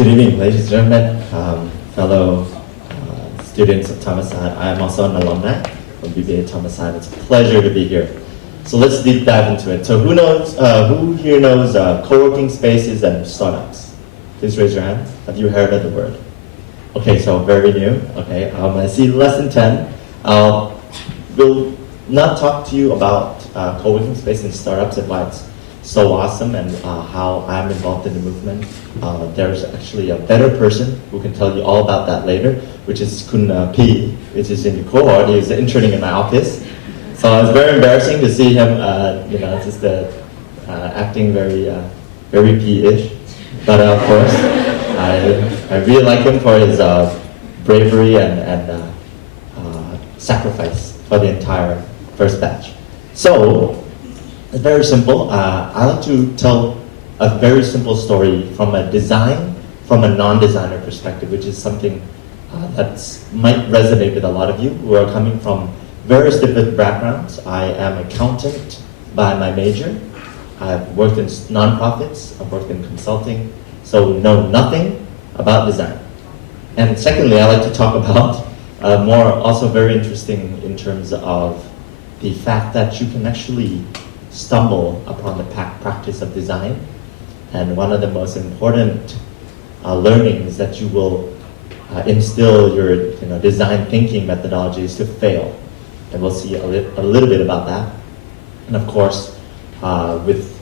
Good evening, ladies and gentlemen, fellow students of Thammasat. I am also an alumni from BBA Thammasat. It's a pleasure to be here. So let's deep dive into it. So who here knows co-working spaces and startups? Please raise your hand. Have you heard of the word? Okay, so very new. Okay, I see less than 10. We'll not talk to you about co-working space and startups and why it's so awesome and how I'm involved in the movement. There's actually a better person who can tell you all about that later, which is Kun P, which is in the cohort. He was interning in my office. So it's very embarrassing to see him, just acting very P-ish. But of course, I really like him for his bravery and sacrifice for the entire first batch. So, it's very simple. I like to tell a very simple story from a non-designer perspective, which is something that might resonate with a lot of you who are coming from various different backgrounds. I am an accountant by my major. I've worked in nonprofits, I've worked in consulting, so know nothing about design. And secondly, I like to talk about more also very interesting in terms of the fact that you can actually stumble upon the practice of design. And one of the most important learnings that you will instill your design thinking methodology is to fail. And we'll see a little bit about that. And of course, with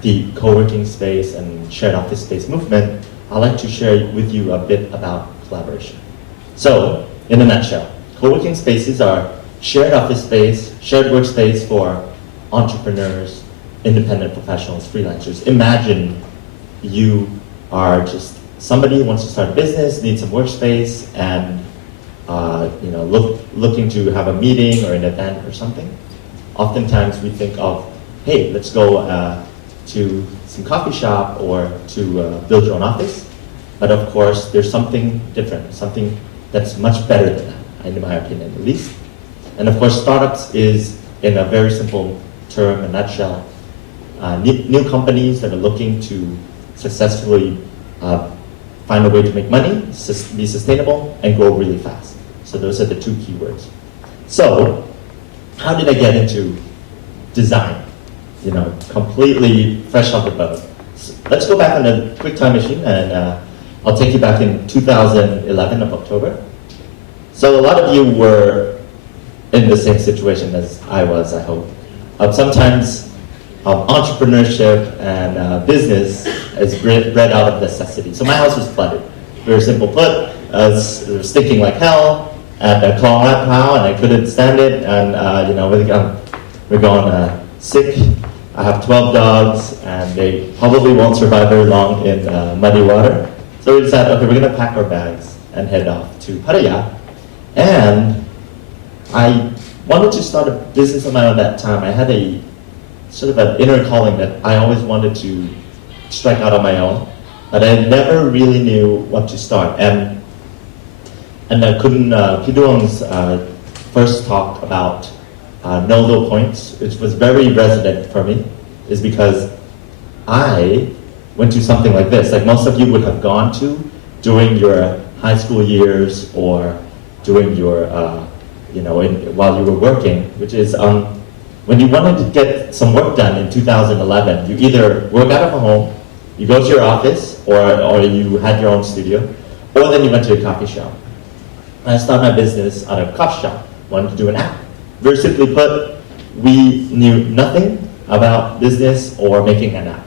the co-working space and shared office space movement, I'd like to share with you a bit about collaboration. So, in a nutshell, co-working spaces are shared office space, shared workspace for entrepreneurs, independent professionals, freelancers. Imagine you are just somebody who wants to start a business, needs some workspace, and looking to have a meeting or an event or something. Oftentimes we think of, hey, let's go to some coffee shop or to build your own office. But of course, there's something different, something that's much better than that, in my opinion at least. And of course, startups is, in a very simple term, a nutshell, new companies that are looking to successfully find a way to make money, be sustainable, and grow really fast. So those are the two keywords. So, how did I get into design? Completely fresh off the boat. So let's go back on a quick time machine, and I'll take you back in 2011 of October. So a lot of you were in the same situation as I was, I hope. Sometimes entrepreneurship and business is bred out of necessity. So my house was flooded. Very simple put. It was stinking like hell at Chalernphan, and I couldn't stand it. And we're going sick. I have 12 dogs, and they probably won't survive very long in muddy water. So we decided, okay, we're going to pack our bags and head off to Pattaya. And I wanted to start a business of my own at that time. I had a sort of an inner calling that I always wanted to strike out on my own, but I never really knew what to start. And Pidong's first talk about no low points, which was very resonant for me, is because I went to something like this, like most of you would have gone to during your high school years or during your while you were working, which is when you wanted to get some work done in 2011, you either work out of a home, you go to your office, or you had your own studio, or then you went to a coffee shop. I started my business at a coffee shop, wanted to do an app. Very simply put, we knew nothing about business or making an app.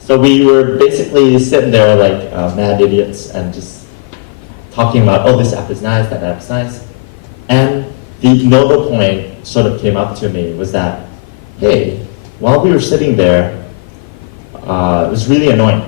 So we were basically sitting there like mad idiots and just talking about, oh, this app is nice, that app's nice. And the notable point sort of came up to me was that, hey, while we were sitting there, it was really annoying.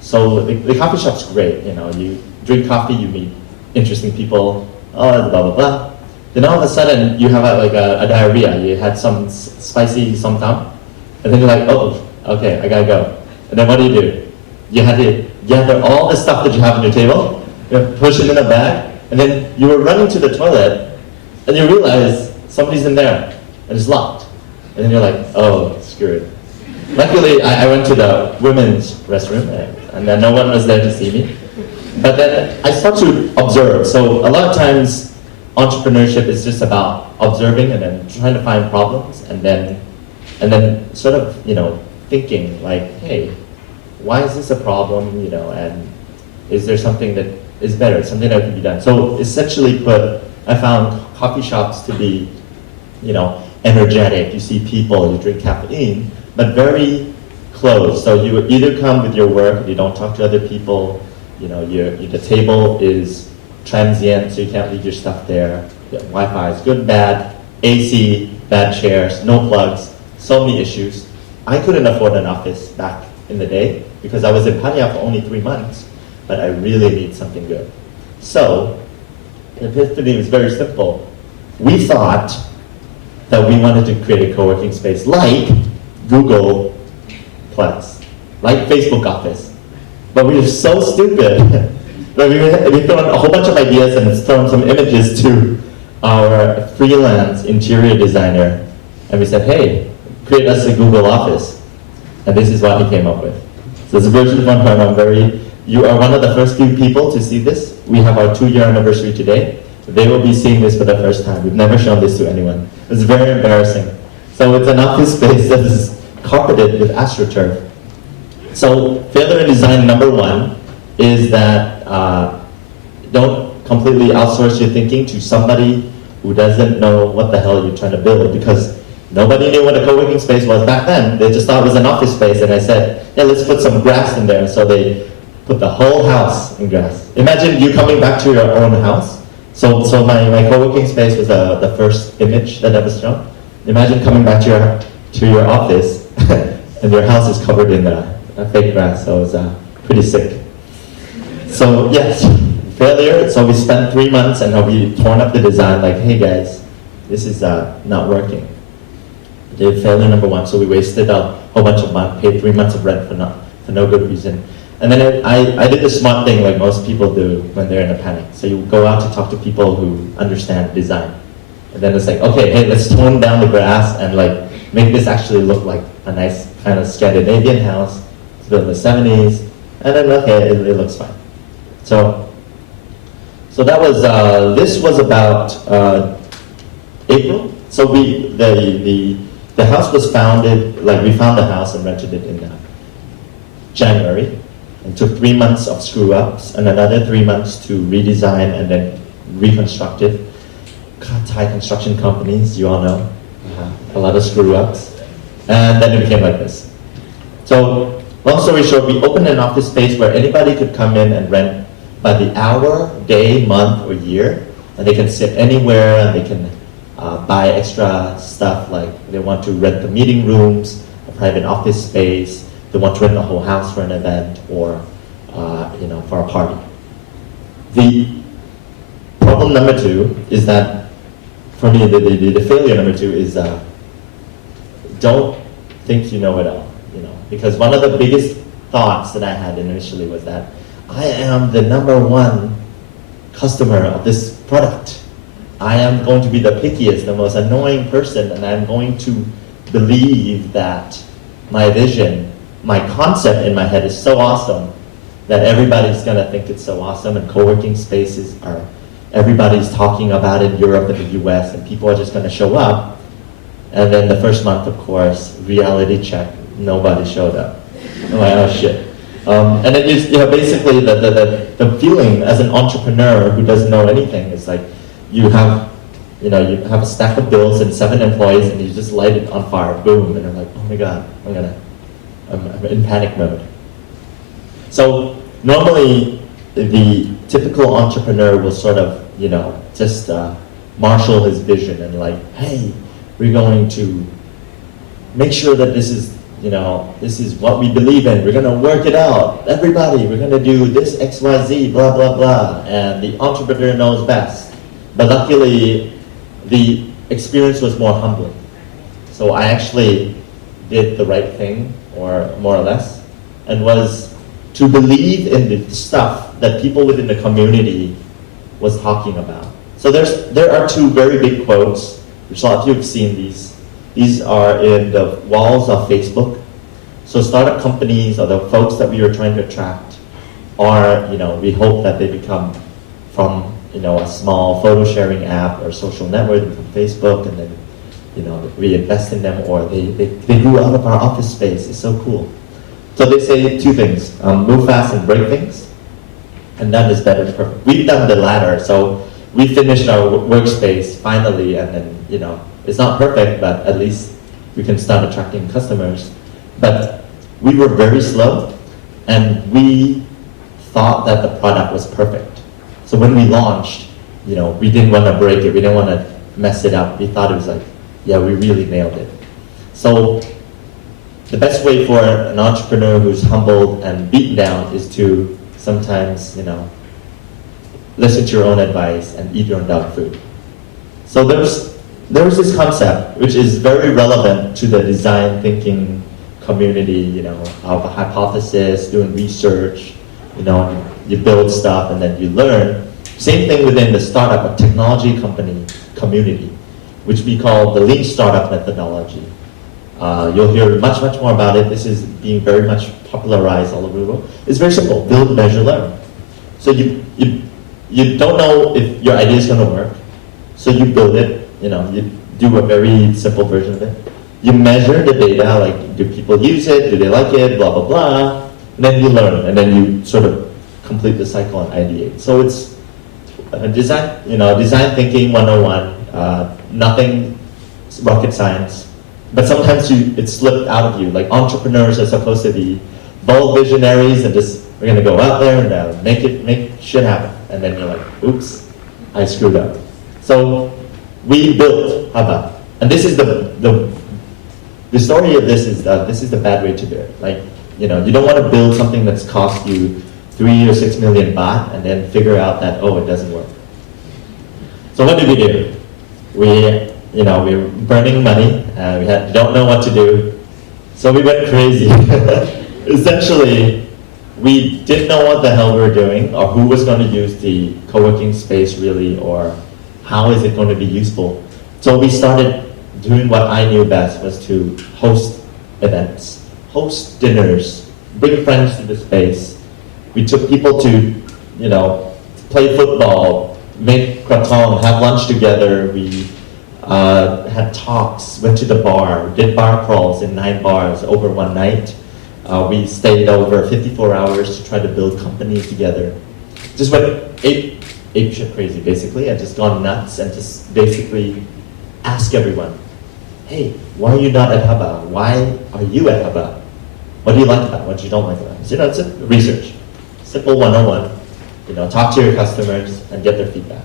So the coffee shop's great, you drink coffee, you meet interesting people, blah, blah, blah. Then all of a sudden, you have a diarrhea. You had some spicy somtam, and then you're like, oh, okay, I gotta go. And then what do? You had to gather all the stuff that you have on your table, push it in a bag, and then you were running to the toilet, and you realize somebody's in there, and it's locked. And then you're like, oh, screw it. Luckily, I went to the women's restroom, and then no one was there to see me. But then I start to observe. So a lot of times, entrepreneurship is just about observing and then trying to find problems, and then sort of, thinking like, hey, why is this a problem, and is there something that is better, something that can be done? So essentially put, I found coffee shops to be, energetic. You see people, you drink caffeine, but very closed. So you either come with your work, you don't talk to other people, the table is transient, so you can't leave your stuff there. The Wi-Fi is good, bad, AC, bad chairs, no plugs, so many issues. I couldn't afford an office back in the day because I was in Pattaya for only 3 months, but I really need something good. So the epiphany was very simple. We thought that we wanted to create a co-working space like Google Plus, like Facebook Office. But we were so stupid that we thrown a whole bunch of ideas and thrown some images to our freelance interior designer. And we said, hey, create us a Google Office. And this is what he came up with. So it's version 1.1. You are one of the first few people to see this. We have our 2-year anniversary today. They will be seeing this for the first time. We've never shown this to anyone. It's very embarrassing. So it's an office space that is carpeted with AstroTurf. So failure in design number 1 is that don't completely outsource your thinking to somebody who doesn't know what the hell you're trying to build, because nobody knew what a co-working space was back then. They just thought it was an office space, and I said, yeah, let's put some grass in there. So they put the whole house in grass. Imagine you coming back to your own house. So my co-working space was the first image that I was shown. Imagine coming back to your office and your house is covered in fake grass. So it was pretty sick. So yes, failure. So we spent 3 months and we torn up the design like, hey guys, this is not working. Did failure number 1. So we wasted a whole bunch of money, paid 3 months of rent for no good reason. And then I did the smart thing like most people do when they're in a panic. So you go out to talk to people who understand design. And then it's like, okay, hey, let's tone down the grass and like make this actually look like a nice kind of Scandinavian house. It's built in the 70s. And then, okay, it looks fine. So that was, this was about April. So the house was founded, like we found the house and rented it in January. It took 3 months of screw-ups and another 3 months to redesign and then reconstruct it. Thai construction companies, you all know, a lot of screw-ups. And then it became like this. So, long story short, we opened an office space where anybody could come in and rent by the hour, day, month, or year. And they can sit anywhere and they can buy extra stuff, like they want to rent the meeting rooms, a private office space, they want to rent the whole house for an event or for a party. The problem number 2 is that, for me, the failure number 2 is don't think you know it all. Because one of the biggest thoughts that I had initially was that I am the number 1 customer of this product. I am going to be the pickiest, the most annoying person, and I'm going to believe that my vision, my concept in my head is so awesome that everybody's going to think it's so awesome, and co-working spaces everybody's talking about in Europe and the US, and people are just going to show up. And then the first month, of course, reality check, nobody showed up. I'm like, oh shit. And it is, basically the feeling as an entrepreneur who doesn't know anything is like, you have a stack of bills and 7 employees and you just light it on fire, boom, and I'm like, oh my God, I'm in panic mode. So normally the typical entrepreneur will sort of, just marshal his vision and like, hey, we're going to make sure that this is what we believe in. We're going to work it out. Everybody, we're going to do this XYZ, blah, blah, blah. And the entrepreneur knows best. But luckily, the experience was more humbling. So I actually did the right thing, or more or less, and was to believe in the stuff that people within the community was talking about. So there are 2 very big quotes, which a lot of you have seen these. These are in the walls of Facebook. So startup companies or the folks that we were trying to attract or we hope that they become from a small photo sharing app or social network from Facebook, and then we invest in them, or they grew out of our office space. It's so cool. So they say two things: move fast and break things, and done is better than perfect. We've done the latter. So we finished our workspace finally, and then it's not perfect, but at least we can start attracting customers. But we were very slow, and we thought that the product was perfect. So when we launched, we didn't want to break it. We didn't want to mess it up. We thought it was like, yeah, we really nailed it. So the best way for an entrepreneur who's humbled and beaten down is to sometimes, listen to your own advice and eat your own dog food. So there was this concept which is very relevant to the design thinking community, of a hypothesis, doing research, you build stuff and then you learn. Same thing within the startup, a technology company community, which we call the lean startup methodology. You'll hear much more about it. This is being very much popularized all over the world. It's very simple: build, measure, learn. So you don't know if your idea is going to work, so you build it. You do a very simple version of it. You measure the data, like do people use it, do they like it, blah blah blah. And then you learn, and then you sort of complete the cycle and ideate. So it's design thinking 101. Nothing rocket science, but sometimes it slipped out of you. Like entrepreneurs are supposed to be bold visionaries and just we're gonna go out there and make shit happen. And then you're like, oops, I screwed up. So we built Haba, and this is the story of this is this is the bad way to do it. Like you don't want to build something that's cost you 3 or 6 million baht and then figure out that it doesn't work. So what did we do? We were burning money. We don't know what to do, so we went crazy. Essentially, we didn't know what the hell we were doing, or who was going to use the co-working space really, or how is it going to be useful. So we started doing what I knew best, was to host events, host dinners, bring friends to the space. We took people to, play football, make croissant, have lunch together. We had talks, went to the bar, did bar crawls in 9 bars over one night. We stayed over 54 hours to try to build companies together. Just went ape shit crazy, basically, and just gone nuts and just basically ask everyone, hey, why are you not at Haba? Why are you at Haba? What do you like about it? What do you don't like about it? It's a research. Simple 101. Talk to your customers and get their feedback.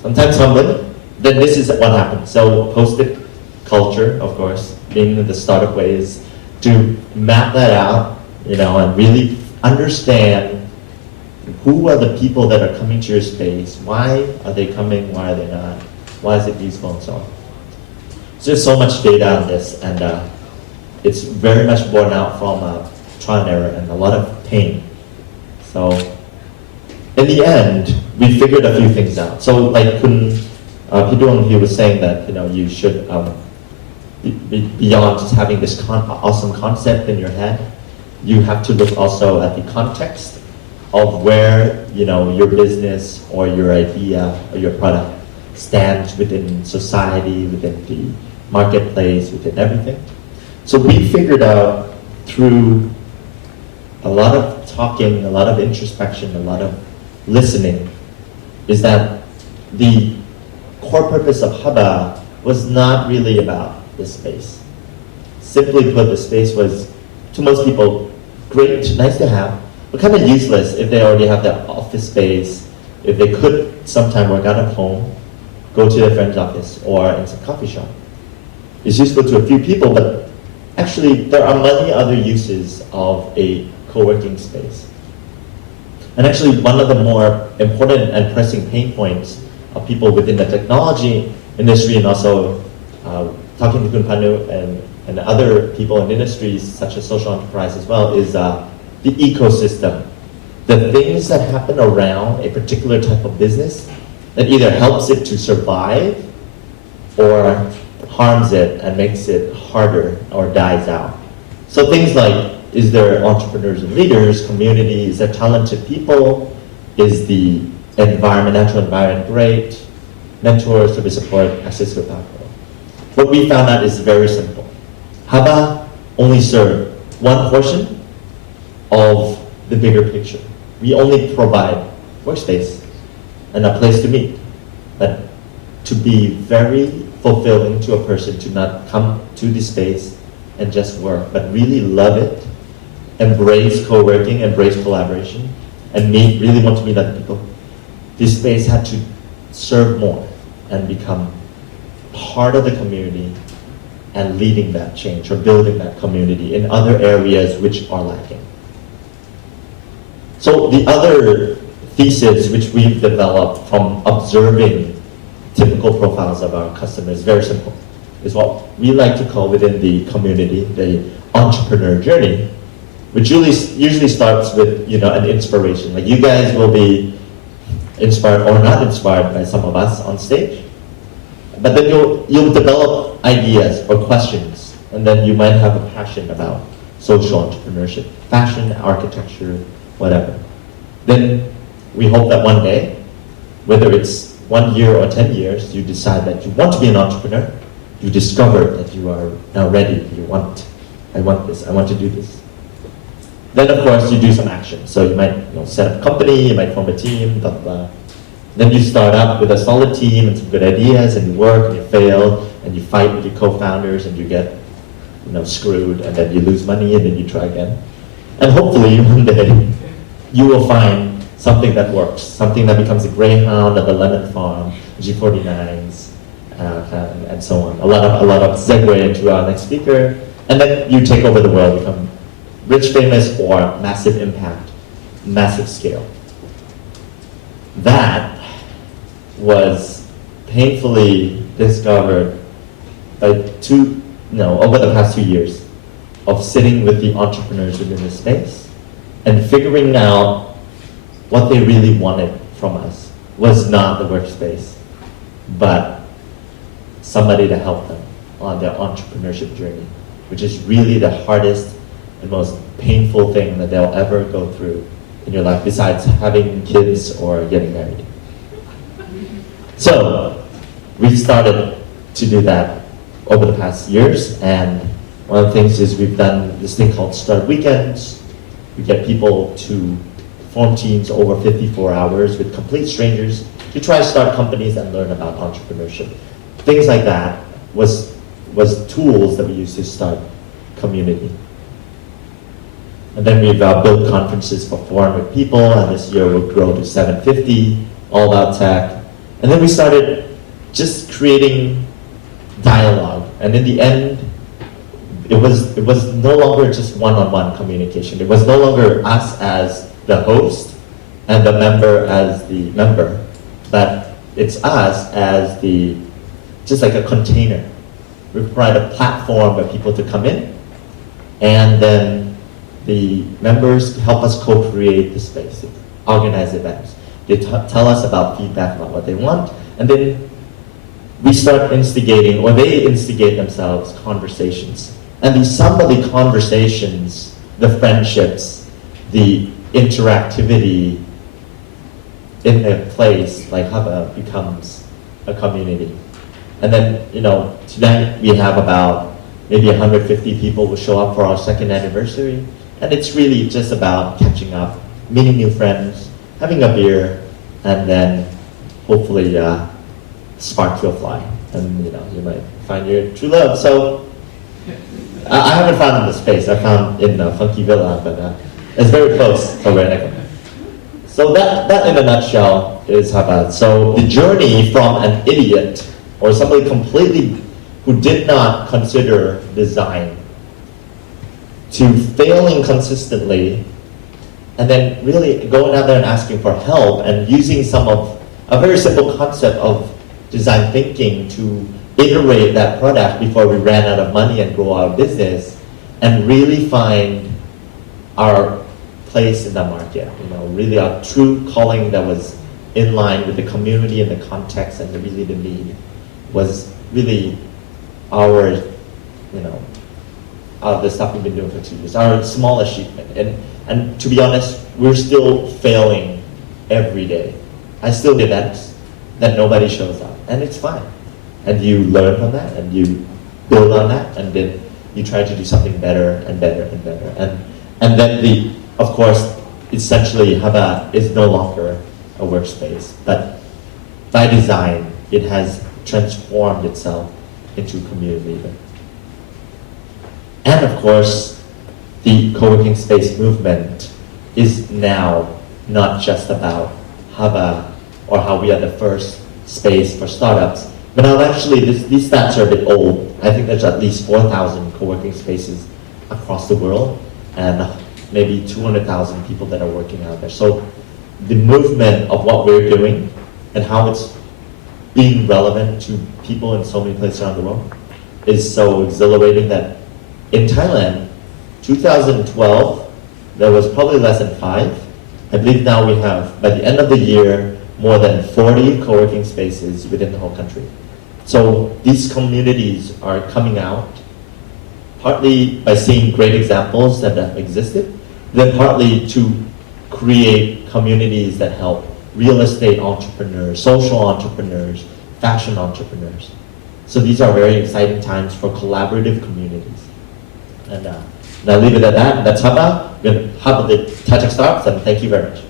Sometimes humbling. Then this is what happens. So post-it culture, of course, being the startup ways, to map that out, and really understand who are the people that are coming to your space, why are they coming, why are they not, why is it useful, and so on. So there's so much data on this, and it's very much born out from trial and error and a lot of pain. So in the end, we figured a few things out. So like Pidong, he was saying that you should beyond just having this awesome concept in your head, you have to look also at the context of where your business or your idea or your product stands within society, within the marketplace, within everything. So we figured out through a lot of talking, a lot of introspection, a lot of listening, is that the core purpose of Haba was not really about the space. Simply put, the space was, to most people, great, nice to have, but kind of useless if they already have their office space, if they could sometime work out at home, go to their friend's office or in some coffee shop. It's useful to a few people, but actually there are many other uses of a co-working space. And actually one of the more important and pressing pain points of people within the technology industry, and also talking to Kun Panu and other people in industries such as social enterprise as well, is the ecosystem. The things that happen around a particular type of business that either helps it to survive or harms it and makes it harder or dies out. So things like is there entrepreneurs and leaders, community, is there talented people, is the natural environment great, mentors, service support, access to capital. What we found out is very simple. Haba only serve one portion of the bigger picture. We only provide workspace and a place to meet. But to be very fulfilling to a person to not come to the space and just work, but really love it, embrace co-working, embrace collaboration, and really want to meet other people. This space had to serve more and become part of the community and leading that change or building that community in other areas which are lacking. So the other thesis which we've developed from observing typical profiles of our customers is very simple. It's what we like to call within the community the entrepreneur journey, which usually starts with an inspiration. Like you guys will be inspired or not inspired by some of us on stage, but then you'll develop ideas or questions, and then you might have a passion about social entrepreneurship, fashion, architecture, whatever. Then we hope that one day, whether it's 1 year or 10 years, you decide that you want to be an entrepreneur. You discover that you are now ready. I want this. I want to do this. Then, of course, you do some action. So you might set up a company, you might form a team, blah, blah, blah. Then you start up with a solid team and some good ideas, and you work and you fail, and you fight with your co-founders, and you get screwed, and then you lose money, and then you try again. And hopefully, one day, you will find something that works, something that becomes a Greyhound at the London farm, G49s, and so on. A lot of segue into our next speaker, and then you take over the world, become rich, famous, or massive impact, massive scale. That was painfully discovered by over the past 2 years of sitting with the entrepreneurs within the space and figuring out what they really wanted from us was not the workspace, but somebody to help them on their entrepreneurship journey, which is really the hardest and most painful thing that they'll ever go through in your life, besides having kids or getting married. So we've started to do that over the past years, and one of the things is we've done this thing called Start Weekends. We get people to form teams over 54 hours with complete strangers to try to start companies and learn about entrepreneurship. Things like that was tools that we used to start community. And then we've built conferences for 400 people, and this year we'll grow to 750, all about tech. And then we started just creating dialogue. And in the end, it was no longer just one-on-one communication. It was no longer us as the host and the member as the member, but it's us as just like a container. We provide a platform for people to come in, and then the members help us co-create the space, organize events. They tell us about feedback about what they want, and then we start instigating, or they instigate themselves, conversations. And some of the conversations, the friendships, the interactivity in a place like Haba becomes a community. And then, tonight we have about maybe 150 people will show up for our second anniversary. And it's really just about catching up, meeting new friends, having a beer, and then hopefully sparks will fly. And you might find your true love. So I haven't found in the space. I found in Funky Villa, but it's very close to where I come. So that in a nutshell is Haba. So the journey from an idiot or somebody completely who did not consider design to failing consistently, and then really going out there and asking for help and using some of a very simple concept of design thinking to iterate that product before we ran out of money and grow our business, and really find our place in the market, really our true calling that was in line with the community and the context and really the need was really our, the stuff we've been doing for 2 years, our small achievement. And to be honest, we're still failing every day. I still do events that nobody shows up, and it's fine. And you learn from that, and you build on that, and then you try to do something better and better and better. And then of course, essentially Haba is no longer a workspace, but by design, it has transformed itself into a community leader. And of course, the co-working space movement is now not just about Haba or how we are the first space for startups, but now actually these stats are a bit old. I think there's at least 4,000 co-working spaces across the world and maybe 200,000 people that are working out there. So the movement of what we're doing and how it's being relevant to people in so many places around the world is so exhilarating that in Thailand, 2012, there was probably less than 5. I believe now we have, by the end of the year, more than 40 co-working spaces within the whole country. So these communities are coming out partly by seeing great examples that have existed, then partly to create communities that help real estate entrepreneurs, social entrepreneurs, fashion entrepreneurs. So these are very exciting times for collaborative communities. And I'll leave it at that. That's Haba. We're going to Haba the Thai Tech Startups, and thank you very much.